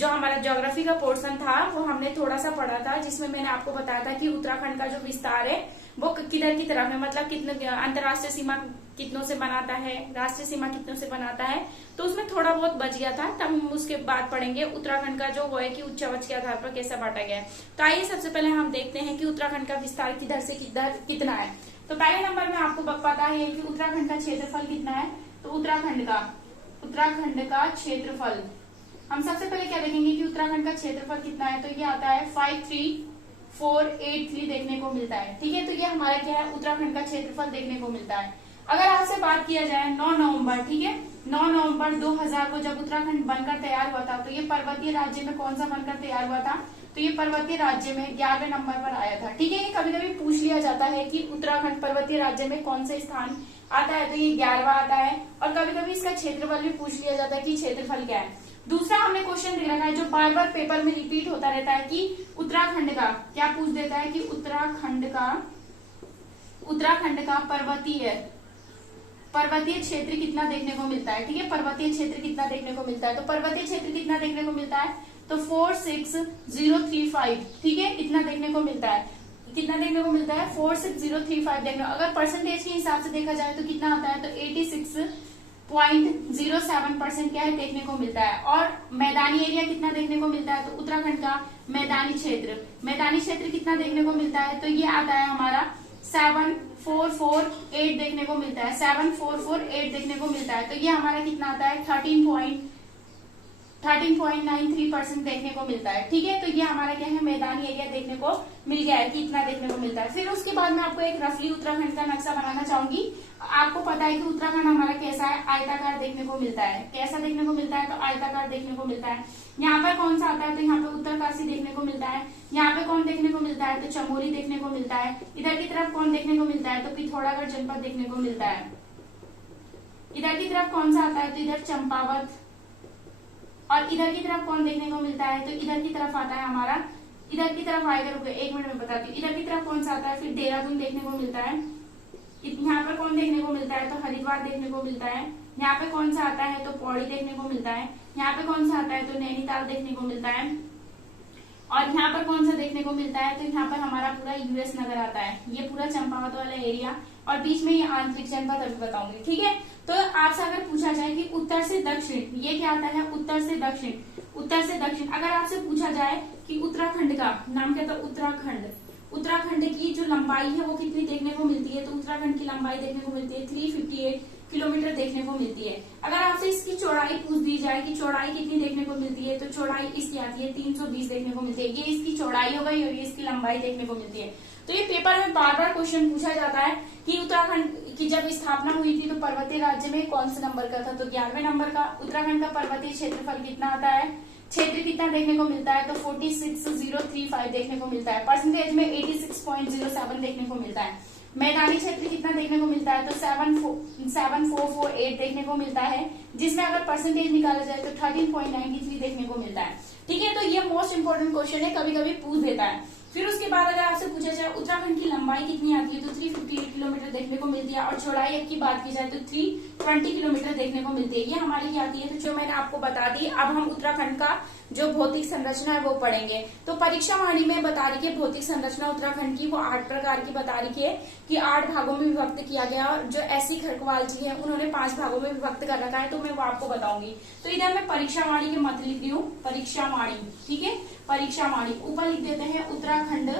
जो हमारा ज्योग्राफी का पोर्शन था वो हमने थोड़ा सा पढ़ा था, जिसमें मैंने आपको बताया था कि उत्तराखंड का जो विस्तार है वो किधर की तरफ है, मतलब कितने अंतर्राष्ट्रीय सीमा कितनों से बनाता है, राष्ट्रीय सीमा कितनों से बनाता है। तो उसमें थोड़ा बहुत बच गया था, तब हम उसके बाद पढ़ेंगे उत्तराखंड का जो वो है कि उच्चावच के आधार पर कैसा बांटा गया है। तो आइए सबसे पहले हम देखते हैं कि उत्तराखंड का विस्तार किधर से किधर कितना है। तो पहले नंबर में आपको पता है कि उत्तराखंड का क्षेत्रफल कितना है। तो उत्तराखंड का क्षेत्रफल हम सबसे पहले क्या देखेंगे कि उत्तराखंड का क्षेत्रफल कितना है। तो ये आता है 53483 देखने को मिलता है। ठीक है, तो ये हमारा क्या है, उत्तराखंड का क्षेत्रफल देखने को मिलता है। अगर आपसे बात किया जाए 9 नवंबर, ठीक है, 9 नवंबर 2000 को जब उत्तराखंड बनकर तैयार हुआ था, तो ये पर्वतीय राज्य में कौन सा बनकर तैयार हुआ था। तो ये पर्वतीय राज्य में 11वें नंबर पर आया था। ठीक है, ये कभी कभी पूछ लिया जाता है कि उत्तराखंड पर्वतीय राज्य में कौन से स्थान आता है, तो ये 11वां आता है। और कभी कभी इसका क्षेत्रफल भी पूछ लिया जाता है कि क्षेत्रफल क्या है। दूसरा हमने क्वेश्चन दे रखा है जो बार बार पेपर में रिपीट होता रहता है कि उत्तराखंड का क्या पूछ देता है कि उत्तराखंड का पर्वतीय क्षेत्र कितना देखने को मिलता है। ठीक है, पर्वतीय क्षेत्र कितना देखने को मिलता है। तो पर्वतीय क्षेत्र कितना देखने को मिलता है, तो 46035, ठीक है, इतना देखने को मिलता है। कितना देखने को मिलता है, 46035 देखने को। अगर परसेंटेज के हिसाब से देखा जाए तो कितना आता है, तो 86.07% क्या है देखने को मिलता है। और मैदानी एरिया कितना देखने को मिलता है, तो उत्तराखंड का मैदानी क्षेत्र कितना देखने को मिलता है, तो ये आता है हमारा 7448 देखने को मिलता है, 7448 देखने को मिलता है। तो ये हमारा कितना आता है, 13.93% देखने को मिलता है। ठीक है, तो ये हमारा क्या है, मैदानी एरिया देखने को मिल गया है कि इतना देखने को मिलता है। फिर उसके बाद मैं आपको एक रफली उत्तराखंड का नक्शा बनाना चाहूंगी। आपको पता है कि उत्तराखंड हमारा कैसा है, आयताकार देखने को मिलता है। कैसा देखने को मिलता है, तो आयताकार देखने को मिलता है। यहाँ पर कौन सा आता है, तो यहाँ पे उत्तरकाशी देखने को मिलता है। यहाँ पे कौन देखने को मिलता है, तो चमोली देखने को मिलता है। इधर की तरफ कौन देखने को मिलता है, तो पिथौरागढ़ जनपद देखने को मिलता है। इधर की तरफ कौन सा आता है, तो इधर चंपावत। और इधर की तरफ कौन देखने को मिलता है, तो इधर की तरफ आता है हमारा, इधर की तरफ आएगा, रुको 1 मिनट में बताती हूँ। इधर की तरफ कौन सा आता है, फिर देहरादून देखने को मिलता है। यहाँ पर कौन देखने को मिलता है, तो हरिद्वार देखने को मिलता है। यहाँ पे कौन सा आता है, तो पौड़ी देखने को मिलता है। यहाँ पे कौन सा आता है, तो नैनीताल देखने को मिलता है। और यहाँ पर कौन सा देखने को मिलता है, तो यहाँ पर हमारा पूरा यूएस नगर आता है। ये पूरा चंपावत वाला एरिया, और बीच में ये आंतरिक जनपद अभी बताऊंगी। ठीक है, तो आपसे अगर पूछा जाए कि उत्तर से दक्षिण, ये क्या आता है, उत्तर से दक्षिण। अगर आपसे पूछा जाए कि उत्तराखंड का नाम क्या था, उत्तराखंड की जो लंबाई है वो कितनी देखने को मिलती है, तो उत्तराखंड की लंबाई देखने को मिलती है 358 किलोमीटर देखने को मिलती है। अगर आपसे इसकी चौड़ाई पूछ दी जाए कि चौड़ाई कितनी देखने को मिलती है, तो चौड़ाई इसकी आती है 320 देखने को मिलती है। ये इसकी चौड़ाई हो गई और ये इसकी लंबाई देखने को मिलती है। तो ये पेपर में बार बार क्वेश्चन पूछा जाता है कि उत्तराखंड की जब स्थापना हुई थी तो पर्वतीय राज्य में कौन से नंबर का था, तो 11वें नंबर का। उत्तराखंड का पर्वतीय क्षेत्रफल कितना आता है, क्षेत्र कितना देखने को मिलता है, तो 46035 देखने को मिलता है। परसेंटेज में 86.07 देखने को मिलता है। मैदानी क्षेत्र कितना देखने को मिलता है, तो 7448 देखने को मिलता है, जिसमें अगर परसेंटेज निकाला जाए तो 13.93 देखने को मिलता है। ठीक है, तो ये मोस्ट इंपोर्टेंट क्वेश्चन है, कभी कभी पूछ देता है। फिर उसके बाद अगर आपसे पूछा जाए उत्तराखंड की लंबाई कितनी आती है, तो 358 किलोमीटर देखने को मिलती है। और चौड़ाई की बात की जाए तो 320 किलोमीटर देखने को मिलती है। ये हमारी आती है, तो जो मैंने आपको बता दी। अब हम उत्तराखंड का जो भौतिक संरचना है वो पढ़ेंगे। तो परीक्षा वाणी में बता रही है भौतिक संरचना उत्तराखंड की, वो 8 प्रकार की बता रही है कि 8 भागों में विभक्त किया गया। और जो ऐसी खरकवाल जी है उन्होंने 5 भागों में विभक्त कर रखा है, तो मैं वो आपको बताऊंगी। तो इधर मैं परीक्षा वाणी के मत लिख दी हूँ, परीक्षा वाणी। ठीक है, परीक्षा वाणी ऊपर लिख देते हैं उत्तराखंड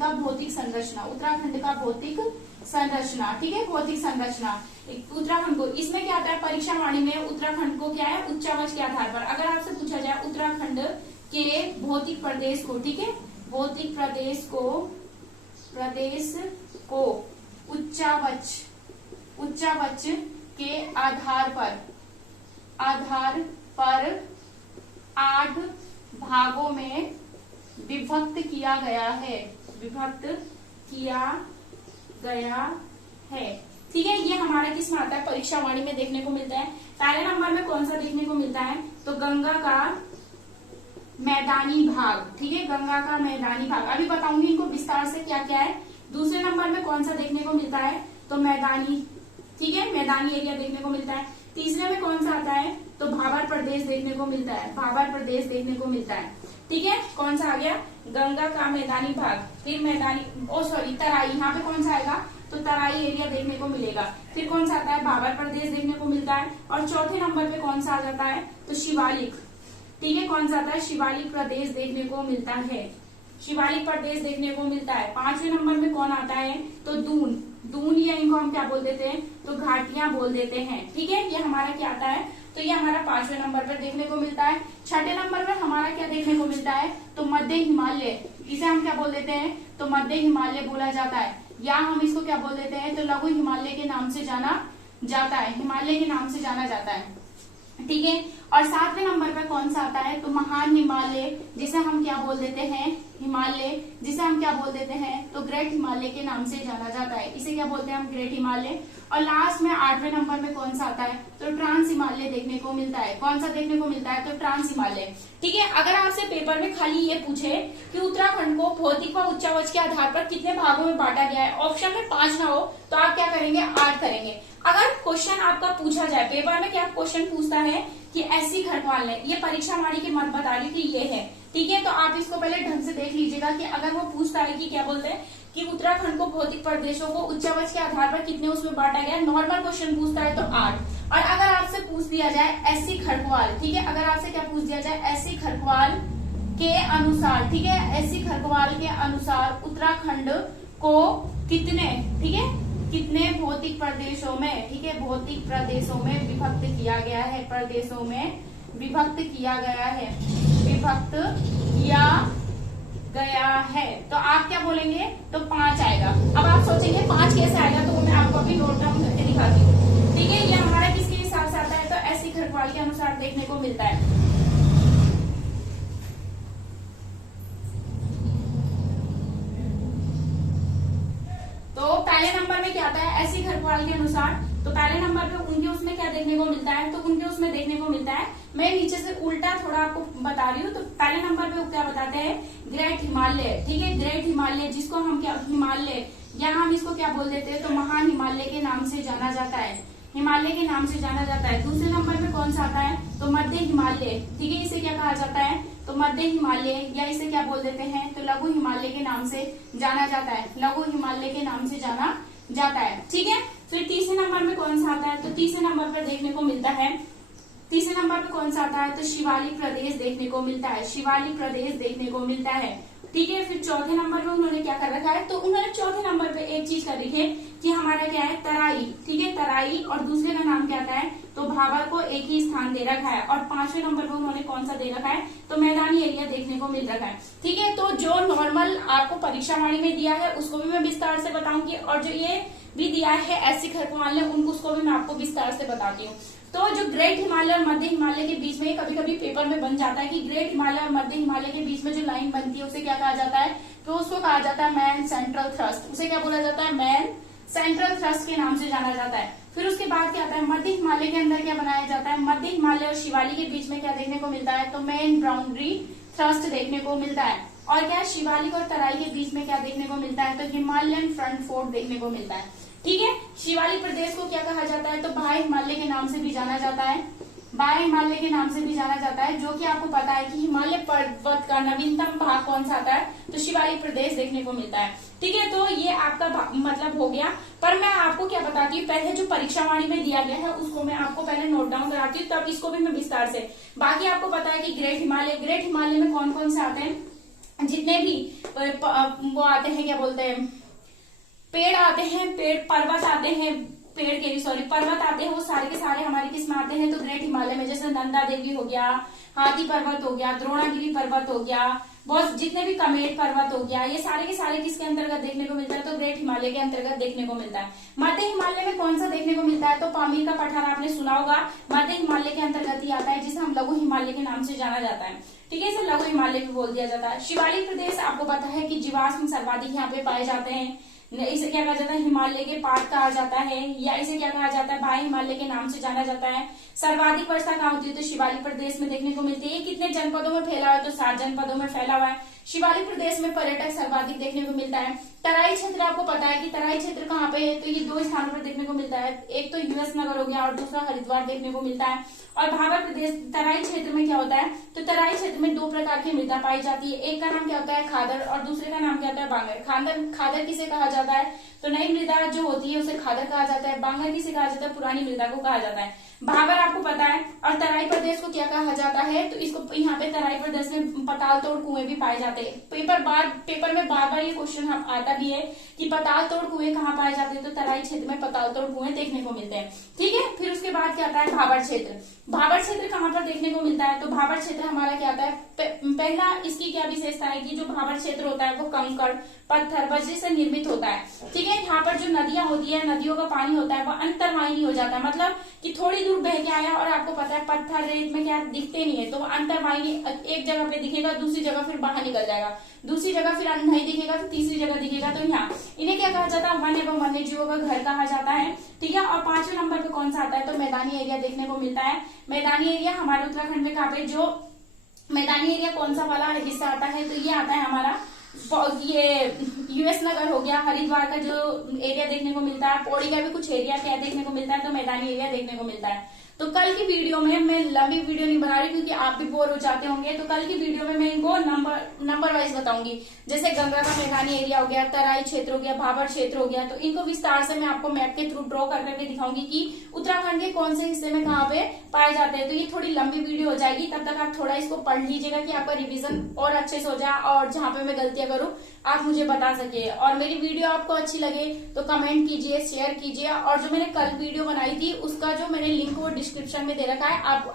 का भौतिक संरचना। ठीक है, भौतिक संरचना उत्तराखंड को, इसमें क्या आता है परीक्षा वाणी में, उत्तराखंड को क्या है, उच्चावच के आधार पर। अगर आपसे पूछा जाए उत्तराखंड के भौतिक प्रदेश को, ठीक है, भौतिक प्रदेश को उच्चावच के आधार पर 8 भागों में विभक्त किया गया है। ठीक है, ये हमारा किसमें आता है, परीक्षा वाणी में देखने को मिलता है। पहले नंबर में कौन सा देखने को मिलता है, तो गंगा का मैदानी भाग। ठीक है, गंगा का मैदानी भाग, अभी बताऊंगी इनको विस्तार से क्या क्या है। दूसरे नंबर में कौन सा देखने को मिलता है, तो मैदानी, ठीक है, मैदानी एरिया देखने को मिलता है। तीसरे में कौन सा आता है, तो भाबर प्रदेश देखने को मिलता है, भाबर प्रदेश देखने को मिलता है। ठीक है, कौन सा आ गया, गंगा का मैदानी भाग, फिर तराई, यहाँ पे कौन सा आएगा, तो तराई एरिया देखने को मिलेगा। फिर कौन सा आता है, भाबर प्रदेश देखने को मिलता है। और चौथे नंबर पे कौन सा आ जाता है, तो शिवालिक। ठीक है, कौन सा आता है, शिवालिक प्रदेश देखने को मिलता है, शिवालिक प्रदेश देखने को मिलता है। पांचवें नंबर में कौन आता है, तो दून, दून या इनको हम क्या बोल देते हैं, तो घाटियां बोल देते हैं। ठीक है, ये हमारा क्या आता है, तो ये हमारा पांचवें नंबर पर देखने को मिलता है। छठे नंबर पर हमारा क्या देखने को मिलता है, तो मध्य हिमालय, इसे हम क्या बोल देते हैं, तो मध्य हिमालय बोला जाता है, या हम इसको क्या बोल देते हैं, तो लघु हिमालय के नाम से जाना जाता है, हिमालय के नाम से जाना जाता है। ठीक है, और सातवें नंबर पर कौन सा आता है, तो महान हिमालय, जिसे हम क्या बोल देते हैं, हिमालय, जिसे हम क्या बोल देते हैं, तो ग्रेट हिमालय के नाम से जाना जाता है, इसे क्या बोलते हैं हम, ग्रेट हिमालय। और लास्ट में आठवें नंबर में कौन सा आता है, तो ट्रांस हिमालय देखने को मिलता है। कौन सा देखने को मिलता है, तो ट्रांस हिमालय। ठीक है, अगर आपसे पेपर में खाली ये पूछे कि उत्तराखंड को भौतिक व उच्चावच के आधार पर कितने भागों में बांटा गया है, ऑप्शन में 5 ना हो तो आप क्या करेंगे, 8 करेंगे। अगर क्वेश्चन आपका पूछा जाए पेपर में, क्या क्वेश्चन पूछता है कि एससी खरपाल ने, ये परीक्षा वाणी की मत बता रही कि ये है। ठीक है, तो आप इसको पहले ढंग से देख लीजिएगा कि अगर वो पूछता है कि क्या बोलते हैं कि उत्तराखंड को भौतिक प्रदेशों को उच्चावच के आधार पर कितने उसमें बांटा गया, नॉर्मल क्वेश्चन पूछता है तो 8। और अगर आपसे पूछ दिया जाए एससी खरपाल, ठीक है, अगर आपसे क्या पूछ दिया जाए, एससी खरपाल के अनुसार, ठीक है, एससी खरपाल के अनुसार उत्तराखंड को कितने, ठीक है, कितने भौतिक प्रदेशों में, ठीक है, भौतिक प्रदेशों में विभक्त किया गया है, प्रदेशों में विभक्त किया गया है, विभक्त किया गया है, तो आप क्या बोलेंगे, तो 5 आएगा। अब आप सोचेंगे 5 कैसे आएगा, तो वो मैं आपको अभी नोट डाउन करके दिखाती हूँ। ठीक है, ये हमारा किसके हिसाब से आता है, तो एससी खरपाल के अनुसार देखने को मिलता है। तो पहले नंबर में क्या आता है, एससी खरपाल के अनुसार, तो पहले नंबर पे उनके उसमें क्या देखने को मिलता है, तो उनके उसमें देखने को मिलता है, मैं नीचे से उल्टा थोड़ा आपको बता रही हूँ। तो पहले नंबर पे क्या बताते हैं, ग्रेट हिमालय। ठीक है, ग्रेट हिमालय, जिसको हम क्या, हिमालय, या हम इसको क्या बोल देते हैं, तो महान हिमालय के नाम से जाना जाता है, हिमालय के नाम से जाना जाता है। दूसरे नंबर पे कौन सा आता है, तो मध्य हिमालय। ठीक है, इसे क्या कहा जाता है, तो मध्य हिमालय, या इसे क्या बोल देते हैं, तो लघु हिमालय के नाम से जाना जाता है, लघु हिमालय के नाम से जाना जाता है। ठीक है, फिर तीसरे नंबर में कौन सा आता है, तो तीसरे नंबर पर देखने को मिलता है, तीसरे नंबर पे कौन सा आता है, तो शिवालिक प्रदेश देखने को मिलता है, शिवालिक प्रदेश देखने को मिलता है। ठीक है, फिर चौथे नंबर पे उन्होंने क्या कर रखा है, तो उन्होंने चौथे नंबर पे एक चीज कर रखी है कि हमारा क्या है, तराई। ठीक है, तराई, और दूसरे का नाम क्या आता है, तो भाबर को एक ही स्थान दे रखा है। और पांचवें नंबर पे उन्होंने कौन सा दे रखा है, तो मैदानी एरिया देखने को मिल रखा है। ठीक है, तो जो नॉर्मल आपको परीक्षा वाणी में दिया है उसको भी मैं विस्तार से बताऊंगी, और जो ये भी दिया है एससी खरपाल ने, उनको उसको भी मैं आपको विस्तार से बताती हूँ। तो जो ग्रेट हिमालय और मध्य हिमालय के बीच में कभी कभी पेपर में बन जाता है कि ग्रेट हिमालय और मध्य हिमालय के बीच में जो लाइन बनती है उसे क्या कहा जाता है, तो उसको कहा जाता है मैन सेंट्रल थ्रस्ट। उसे क्या बोला जाता है, मैन सेंट्रल थ्रस्ट के नाम से जाना जाता है। फिर उसके बाद क्या आता है, मध्य हिमालय के अंदर क्या बनाया जाता है, मध्य हिमालय और शिवालिक के बीच में क्या देखने को मिलता है, तो मेन बाउंड्री थ्रस्ट देखने को मिलता है। और क्या, शिवालिक और तराई के बीच में क्या देखने को मिलता है, तो हिमालयन फ्रंट फोर्ट देखने को मिलता है। ठीक है, शिवालिक प्रदेश को क्या कहा जाता है, तो बाह्य हिमालय के नाम से भी जाना जाता है, बाह्य हिमालय के नाम से भी जाना जाता है, जो कि आपको पता है कि हिमालय पर्वत का नवीनतम भाग कौन सा आता है, तो शिवालिक प्रदेश देखने को मिलता है। ठीक है, तो ये आपका मतलब हो गया। पर मैं आपको क्या बताती हूँ, पहले जो परीक्षा वाणी में दिया गया है उसको मैं आपको पहले नोट डाउन कराती हूँ, तब इसको भी मैं विस्तार से। बाकी आपको पता है कि ग्रेट हिमालय में कौन कौन से आते हैं, जितने भी वो आते हैं, क्या बोलते हैं, पेड़ आते हैं, पर्वत आते हैं, पर्वत आते हैं, वो सारे के सारे हमारे किस में आते हैं, तो ग्रेट हिमालय में। जैसे नंदा देवी हो गया, हाथी पर्वत हो गया, द्रोणागिरी पर्वत हो गया, बहुत जितने भी कमेट पर्वत हो गया, ये सारे के सारे किसके अंतर्गत देखने को मिलता है, तो ग्रेट हिमालय के अंतर्गत देखने को मिलता है। मध्य हिमालय में कौन सा देखने को मिलता है, तो पामीर का पठार आपने सुना होगा, मध्य हिमालय के अंतर्गत ही आता है, जिसे हम लघु हिमालय के नाम से जाना जाता है। ठीक है, इसे लघु हिमालय भी बोल दिया जाता है। शिवालिक प्रदेश आपको पता है कि जीवाश्म सर्वाधिक यहाँ पे पाए जाते हैं, इसे क्या कहा जाता है, हिमालय के पाट कहा जाता है, या इसे क्या कहा जाता है, बाह्य हिमालय के नाम से जाना जाता है। सर्वाधिक वर्षा कहाँ होती है, तो शिवालिक प्रदेश में देखने को मिलती है। ये कितने जनपदों में फैला हुआ है, तो 7 जनपदों में फैला हुआ है। शिवालिक प्रदेश में पर्यटक सर्वाधिक देखने को मिलता है। तराई क्षेत्र आपको पता है कि तराई क्षेत्र कहाँ पे है, तो ये 2 स्थानों पर देखने को मिलता है, एक तो यूएस नगर हो गया और दूसरा हरिद्वार देखने को मिलता है। और भाबर प्रदेश तराई क्षेत्र में क्या होता है, तो तराई क्षेत्र में 2 प्रकार की मृदा पाई जाती है, एक का नाम क्या होता है खादर और दूसरे का नाम क्या होता है बांगर। खादर किसे कहा जाता है, तो नई मृदा जो होती है उसे खादर कहा जाता है, बांगर किसे कहा जाता है, पुरानी मृदा को कहा जाता है। भाबर आपको पता है। और तराई प्रदेश को क्या कहा जाता है, तो इसको यहाँ पे तराई प्रदेश में पताल तोड़ कुएं भी पाए जाते हैं। पेपर में बार बार ये क्वेश्चन आता भी है कि पताल तोड़ कुएं कहाँ पाए जाते हैं, तो तराई क्षेत्र में पताल तोड़ कुएं देखने को मिलते हैं। ठीक है, फिर उसके बाद क्या आता है भाबर क्षेत्र। भाबर क्षेत्र कहाँ पर देखने को मिलता है, तो भाबर क्षेत्र हमारा क्या आता है, पहला इसकी क्या विशेषता है कि जो भाबर क्षेत्र होता है वो कंकड़, पत्थर, बजरी से निर्मित होता है। ठीक है, यहाँ पर जो नदियां होती है, नदियों का पानी होता है वो अंतर्वाहिनी हो जाता है, मतलब कि थोड़ी दूर बह के आया और आपको पता है पत्थर रेत में क्या दिखते नहीं है, तो अंतर्वाहिनी एक जगह पे दिखेगा, दूसरी जगह फिर बाहर निकल जाएगा, दूसरी जगह फिर नहीं दिखेगा, फिर तीसरी जगह दिखेगा। तो यहाँ इन्हें क्या कहा जाता है, वन एवं वन्य जीवों का घर कहा जाता है। ठीक है, और 5वें नंबर पे कौन सा आता है, तो मैदानी एरिया देखने को मिलता है। मैदानी एरिया हमारे उत्तराखंड में कहाँ पे, जो मैदानी एरिया कौन सा वाला हिस्सा आता है, तो ये आता है हमारा ये यूएस नगर हो गया, हरिद्वार का जो एरिया देखने को मिलता है, पौड़ी का भी कुछ एरिया क्या देखने को मिलता है, तो मैदानी एरिया देखने को मिलता है। तो कल की वीडियो में मैं लंबी वीडियो नहीं बना रही क्योंकि आप भी बोर हो जाते होंगे, तो कल की वीडियो में मैं इनको नंबर वाइज बताऊंगी। जैसे गंगा का मैदानी एरिया हो गया, तराई क्षेत्र हो गया, भाबर क्षेत्र हो गया, तो इनको विस्तार से मैं आपको मैप के थ्रू ड्रॉ कर करके दिखाऊंगी कि उत्तराखंड के कौन से हिस्से में कहाँ पे पाए जाते हैं। तो ये थोड़ी लंबी वीडियो हो जाएगी, तब तक आप थोड़ा इसको पढ़ लीजिएगा कि आपका रिविजन और अच्छे से हो जाए, और जहाँ पे मैं गलतियां करूँ आप मुझे बता सके। और मेरी वीडियो आपको अच्छी लगे तो कमेंट कीजिए, शेयर कीजिए, और जो मैंने कल वीडियो बनाई थी उसका जो मैंने लिंक वो डिस्क्रिप्शन में दे रखा है, आप